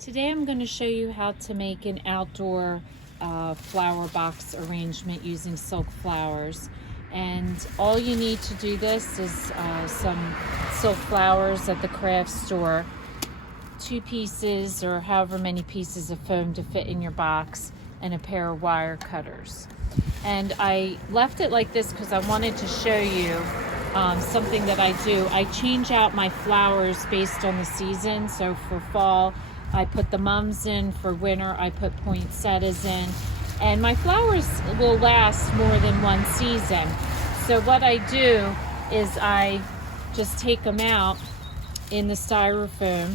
Today I'm going to show you how to make an outdoor flower box arrangement using silk flowers. And all you need to do this is some silk flowers at the craft store, 2 pieces or however many pieces of foam to fit in your box, and a pair of wire cutters. And I left it like this because I wanted to show you something that I do. I change out my flowers based on the season. So for fall, I put the mums in. For winter, I put poinsettias in. And my flowers will last more than one season. So what I do is I just take them out in the styrofoam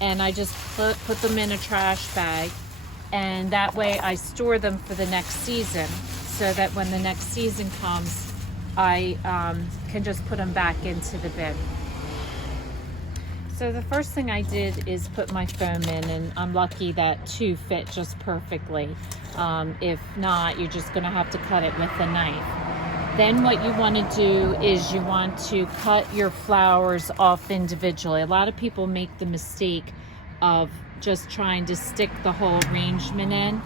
and I just put them in a trash bag. And that way I store them for the next season, so that when the next season comes, I can just put them back into the bin. So the first thing I did is put my foam in, and I'm lucky that 2 fit just perfectly. If not, you're just gonna have to cut it with a knife. Then what you want to do is you want to cut your flowers off individually. A lot of people make the mistake of just trying to stick the whole arrangement in,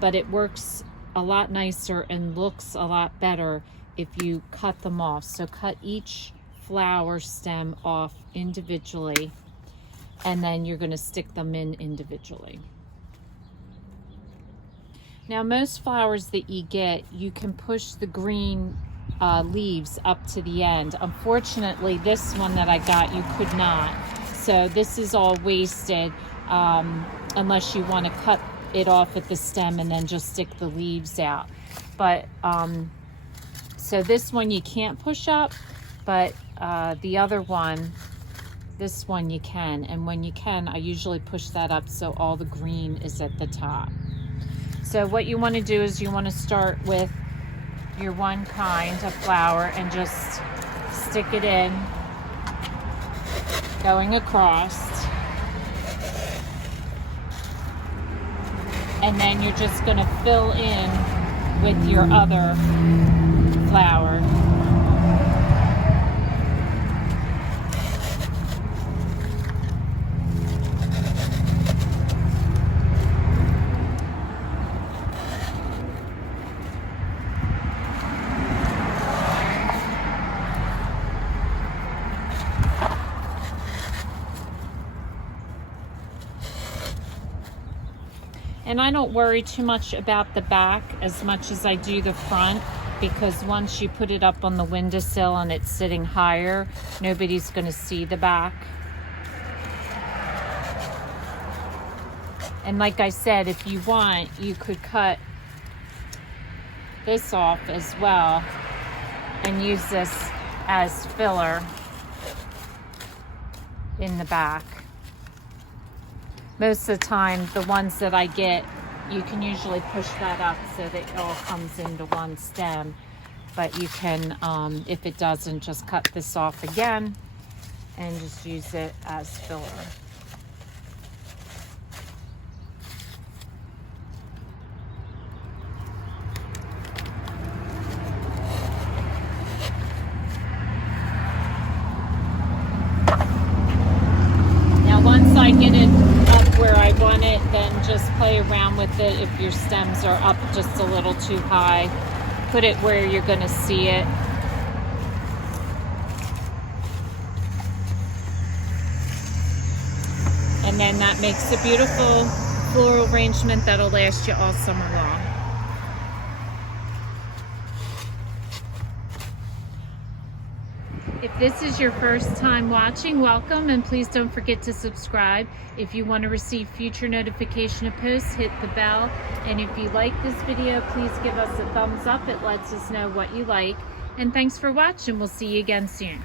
but it works a lot nicer and looks a lot better if you cut them off. So cut each flower stem off individually, and then you're going to stick them in individually. Now most flowers that you get, you can push the green leaves up to the end. Unfortunately, this one that I got, you could not. So this is all wasted unless you want to cut it off at the stem and then just stick the leaves out. But so this one you can't push up, but the other one, this one you can. And when you can, I usually push that up so all the green is at the top. So what you want to do is you want to start with your one kind of flower and just stick it in, going across. And then you're just going to fill in with your other flower. And I don't worry too much about the back as much as I do the front, because once you put it up on the windowsill and it's sitting higher, nobody's going to see the back. And like I said, if you want, you could cut this off as well and use this as filler in the back. Most of the time, the ones that I get, you can usually push that up so that it all comes into one stem. But you can, if it doesn't, just cut this off again and just use it as filler. Now once I get it where I want it, then just play around with it. If your stems are up just a little too high, put it where you're going to see it. And then that makes a beautiful floral arrangement that'll last you all summer long. If this is your first time watching, welcome, and please don't forget to subscribe. If you want to receive future notification of posts, hit the bell. And if you like this video, please give us a thumbs up. It lets us know what you like. And thanks for watching. We'll see you again soon.